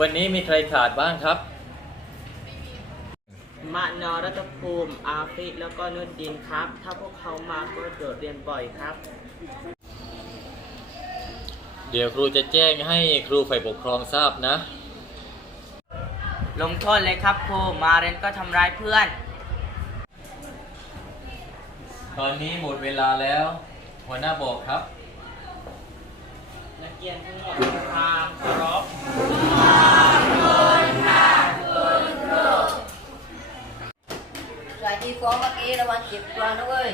วันนี้มีใครขาดบ้างครับมะนอรัตภูมิ อาฟิศแล้วก็นุดดินครับ ถ้าพวกเขามาก็โดดเรียนบ่อยครับ เดี๋ยวครูจะแจ้งให้ครูฝ่ายปกครองทราบนะ ลงโทษเลยครับครูมาเรนก็ทำร้ายเพื่อน ตอนนี้หมดเวลาแล้ว หัวหน้าบอกครับ นักเรียนทั้งหมดทางเคารพใส่ที่ฟ้องเมื่อกี้ระวังเจ็บตัวนะเว้ย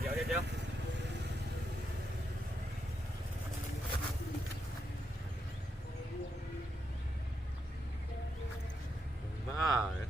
เดี๋ยวเดี๋ยวบ้าเหรอ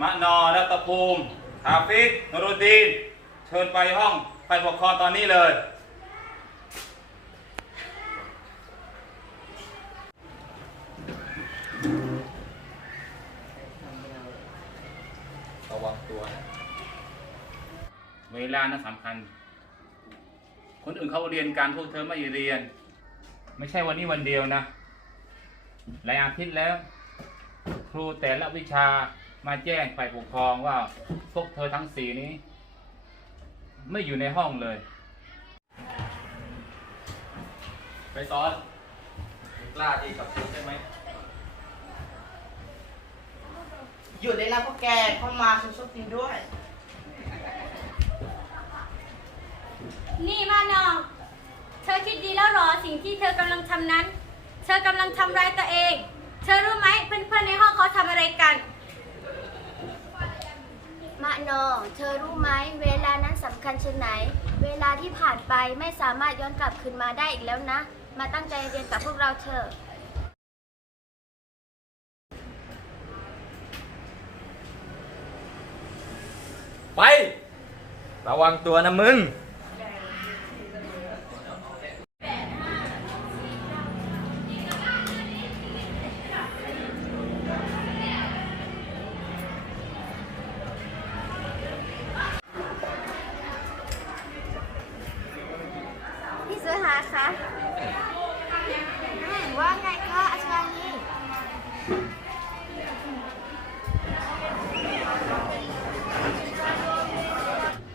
มะนอรัตภูมิฮาฟิกนรุดดีน เชิญไปห้องไปปกครองตอนนี้เลย ระวังตัวนะ เวลานะสำคัญ คนอื่นเขาเรียนการพวกเธอไม่เรียน ไม่ใช่วันนี้วันเดียวนะ หลายอาทิตย์แล้ว ครูแต่ละวิชา มาแจ้งฝ่ายปกครองว่าพวกเธอทั้งสี่นี้ ไม่อยู่ในห้องเลย ไปซ้อนกล้าดีกับครูใช่ไหมหยุดได้แล้วพวกแกเข้ามาฉันชอบกินด้วย นี่มานอง เธอคิดดีแล้วเหรอสิ่งที่เธอกำลังทำนั้น เธอกำลังทำร้ายตัวเอง เธอรู้ไหมเพื่อนๆในห้องเขาทำอะไรกัน มะนองเธอรู้ไหม เวลานั้นสำคัญเช่นไหน เวลาที่ผ่านไปไม่สามารถย้อนกลับคืนมาได้อีกแล้วนะ มาตั้งใจเรียนกับพวกเราเถอะไป ระวังตัวนะมึงาคะอืมว่าไงคะอาจารย์นี่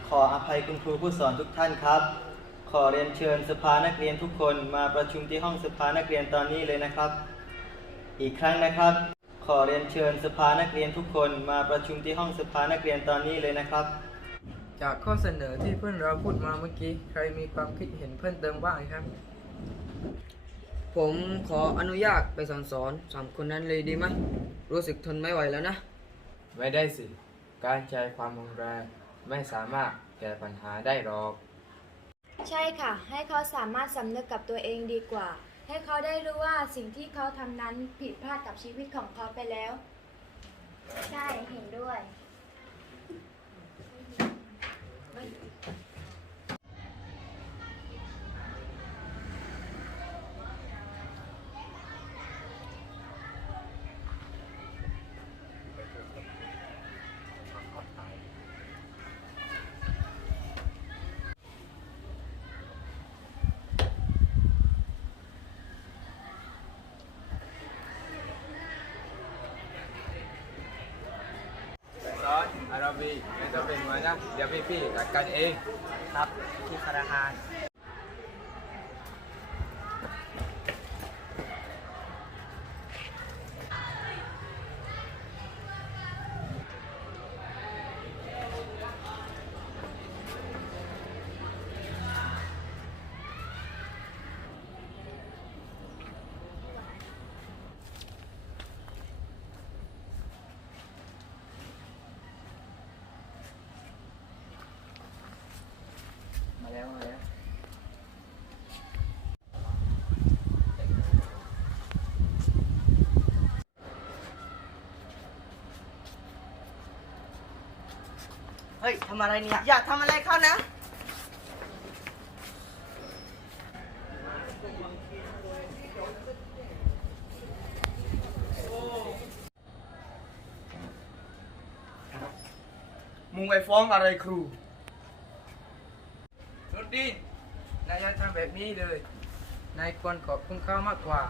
ขออภัยคุณครูผู้สอนทุกท่านครับ ขอเรียนเชิญสภานักเรียนทุกคนมาประชุมที่ห้องสภานักเรียนตอนนี้เลยนะครับ อีกครั้งนะครับ ขอเรียนเชิญสภานักเรียนทุกคนมาประชุมที่ห้องสภานักเรียนตอนนี้เลยนะครับ จากข้อเสนอที่เพื่อนเราพูดมาเมื่อกี้ ใครมีความคิดเห็นเพิ่มเติมบ้างครับ ผมขออนุญาตไปสอนสอนสามคนนั้นเลยดีไหมรู้สึกทนไม่ไหวแล้วนะ ไม่ได้สิ การใช้ความรุนแรงไม่สามารถแก้ปัญหาได้หรอก ใช่ค่ะ ให้เขาสามารถสำนึกกับตัวเองดีกว่า ให้เขาได้รู้ว่าสิ่งที่เขาทำนั้นผิดพลาดกับชีวิตของเขาไปแล้ว ใช่เห็นด้วย เดี๋ยวพี่ๆจัดการเองครับที่ประธาน แล้วมาแล้วเฮ้ยทำอะไรเนี่ย อย่าทำอะไรเขานะ มึงไปฟ้องอะไรครู ดดินนายอย่าทำแบบนี้เลยนายควรขอบคุณเขามากกว่า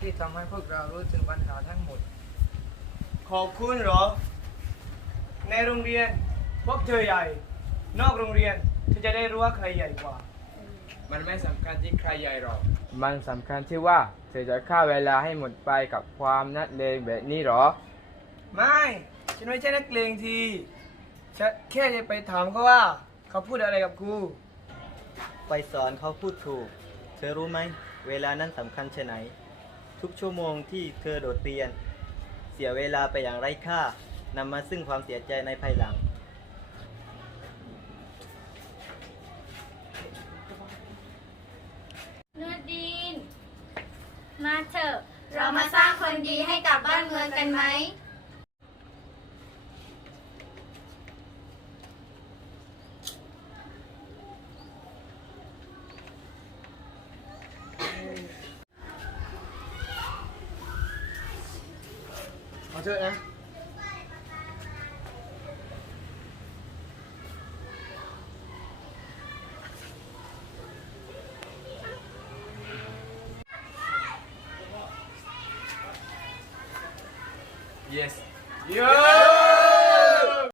ที่ทำให้พวกเรารู้ถึงปัญหาทั้งหมด ขอบคุณเหรอ ในโรงเรียนพวกเธอใหญ่ นอกโรงเรียนเธอจะได้รู้ว่าใครใหญ่กว่า มันไม่สำคัญที่ใครใหญ่หรอก มันสำคัญที่ว่าเธอจะฆ่าเวลาให้หมดไปกับความนัดเลงแบบนี้หรอ ไม่ฉันไม่ใช่นักเลงทีฉันแค่จะไปถามเขาว่า เขาพูดอะไรกับครู ไปสอนเขาพูดถูก เธอรู้ไหม เวลานั้นสำคัญแค่ไหน ทุกชั่วโมงที่เธอโดดเรียน เสียเวลาไปอย่างไร้ค่านำมาซึ่งความเสียใจในภายหลังนื้อดีน มาเถอะ เรามาสร้างคนดีให้กับบ้านเมืองกันไหม เถอะนะ yes เยอะ